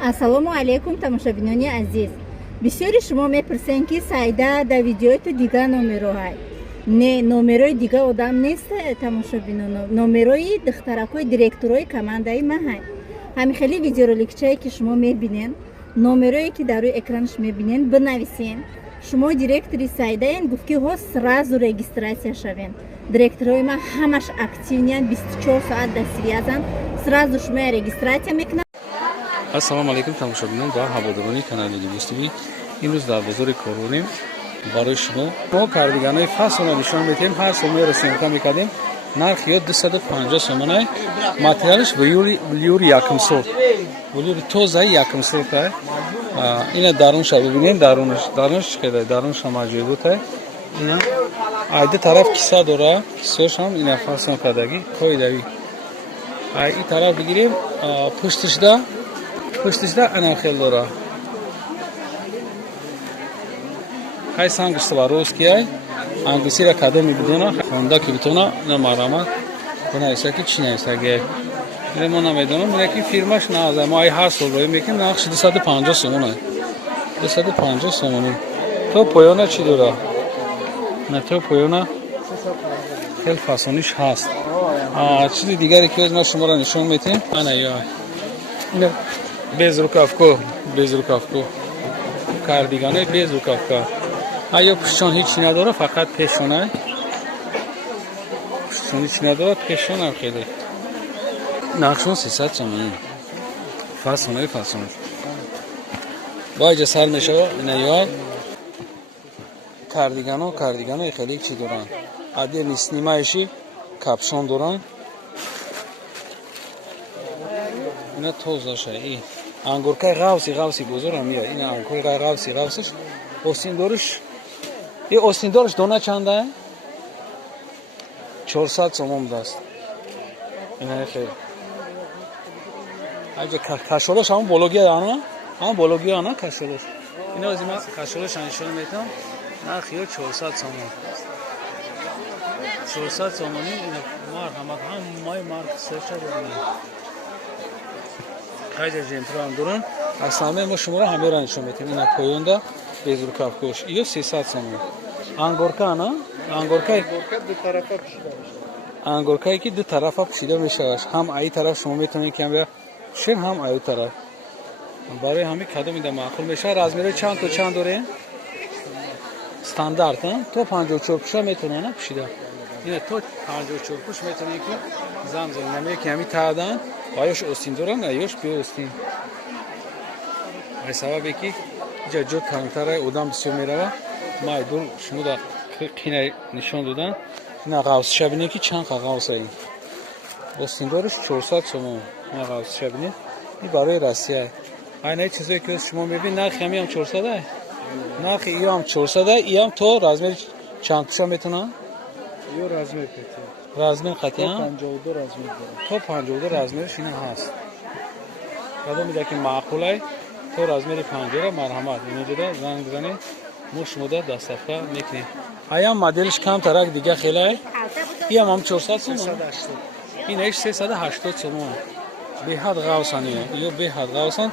Ассалому алейкум, тамошабинони азиз. Бисёри шумо мепурсен ки сайда да видеои ту дига номероҳай. Не, номерои дига одам нест, тамошабиноно. Номерои духтаракои директорои командаи маҳай. Ҳамин хели видеороликчае ки шумо мебинен, номерое ки дар рӯи экранаш мебинен, бинависен. Шумо директори сайдаен, гуфт ки ҳо сразу регистратсия шавен. Директорои ма ҳамаш активниан, 24 соат дастгириязан. Сразу шумо регистратсия мекунад. Ассалому алейкум тамошобинон ва ҳаводорони канали Дигустуви. Имрӯз дар бозори Корунем барои шумо мо кардиганои фасонро нишон медиҳем. Ҳар сол меро симка мекардем. Нархи ё 250 сомонай. Материалш вилюри якмсол. Вилюри тозаи якмсолтай. Ина дарунша бибинем, дарунш хеле дарунша маҷоибутай. Ина айда тараф киса дора, кисош ҳам ина фасон кардаги қоидави. Ай и тараф бигирем, пуштишда анахел дора. Ҳай сангишта русский ай, англисира кадами бидона, хонда ки битона на марама, бона иса ки чинайсаге. Ин мо намедонам, ин ки фирмаш наза, мо ай ҳар сол рои мекунем, нақш 250 сомон ай. 250 сомон. То поёна чи дора? На то поёна хел фасониш ҳаст. Чизи дигаре ки мо шуморо нишон медиҳем, ана ё. Без рукавку. Кардиганы без рукавка. Ая пушон ҳеч надора, фақат пешона. Пушон ҳеч надора, пешона хеле. Нақшон 300 сомон. Фасон. Байҷа сар мешава, ина ё. Кардигано хеле чи доран. Адер снимаеши капшон доран. Ина тозашай. Ангуркай ғавси бузур ҳам ё. Ина ангуркай ғавсиш. Осиндориш дона чанда? 400 сомон даст. Ина хеле. Аҷа кашолош ҳам бология ана? Ҳам бология ана кашолош. Ина озима кашолош нишон метам. Нархи ё 400 сомон. 400 сомони ина марҳамат ҳамаи марки серча бубинед. Хайда ҷентурам дурун. Асламе мо шуморо ҳамеро нишон метем. Ина поёнда без рукавкош. Ё 300 сомон. Ангорка ана? Ангорка ду тарафа пушида мешавад. Ангоркае ки ду тарафа пушида мешавад. Ҳам аи тараф шумо метавонед ки ҳам пушем, ҳам аи тараф. Барои ҳамин кадом ида маъқул мешавад. Размери чанд то чанд дорем? Стандарт, то 54 пуша метавонад пушида. Ина то 54 пуш метавонед ки замзам намея ки ҳамин таадан аёш остин доран, аёш бе остин. Ай сабабе ки ҷо камтара одам бисёр мерава. Майдур шумо да қинай нишон додан. Ина ғавсиша бинед ки чанд ғавсаин. Остиндориш 400 сомон. Ина ғавсиша бинед. И барои Россия. Айнаи чизое ки шумо мебинед, нархи ҳами ҳам 400 ай. Нархи ё ҳам 400 ай, и ҳам то размери чанд пуша метавонад? Ё размер қати. Размер қати ҳам? 52 размер дорад. То 52 размериш ина ҳаст. Кадом ида ки маъқул ай, то размери 50 марҳамат. Инҷода занг бизанед, мо шумода дастафта мекунем. Аям моделиш камтарак дига хеле ай. Иам ҳам 400 сомон. Инаиш 380 сомон. Беҳад ғавсан ё беҳад ғавсан.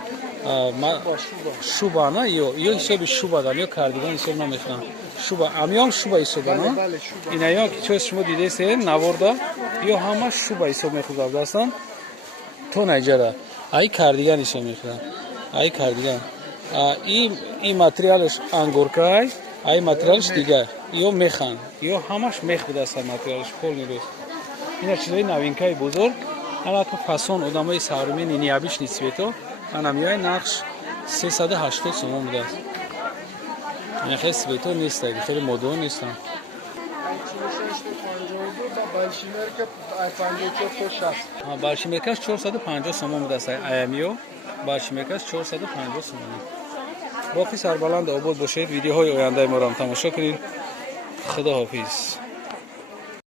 Шуба на ё ҳисоби шуба дар ё кардиган ҳисоб намехӯрам. Шуба амём шуба ҳисоба на. Ина ё ки чо шумо дидесен наворда ё ҳама шуба ҳисоб мехӯрам дастан. То наҷара ай кардиган ҳисоб мехӯрам. Ай кардиган. И материалш ангуркай, ай материалш дигар. Ё механ, ё ҳамаш мех будастан материалш полни рӯз. Ина чизои новинкаи бузург. Ана то фасон одамои сарумени необычный цвето. Ана миёй нақш 380 сомон будааст. Ина хеле цвето нест, хеле модон нестам. Большимеркаш 450 сомон будааст. Аямиё большимеркаш 450 сомон. Боқи сарбаланд обод бошед. Видеоҳои ояндаи моро ҳам тамошо кунед. Худоҳофиз.